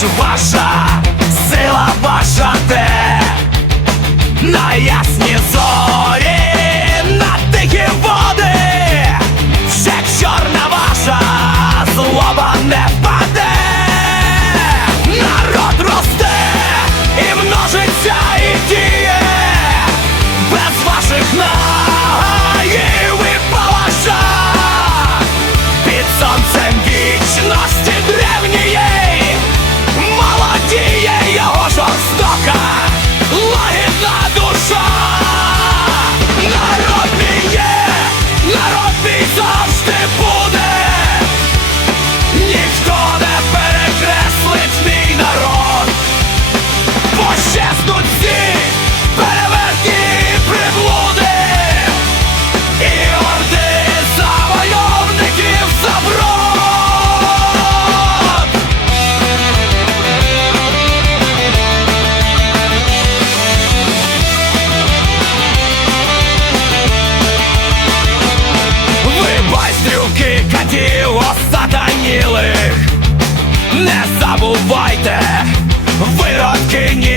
ж ваша, сила ваша ясні забувайте, виродки ні.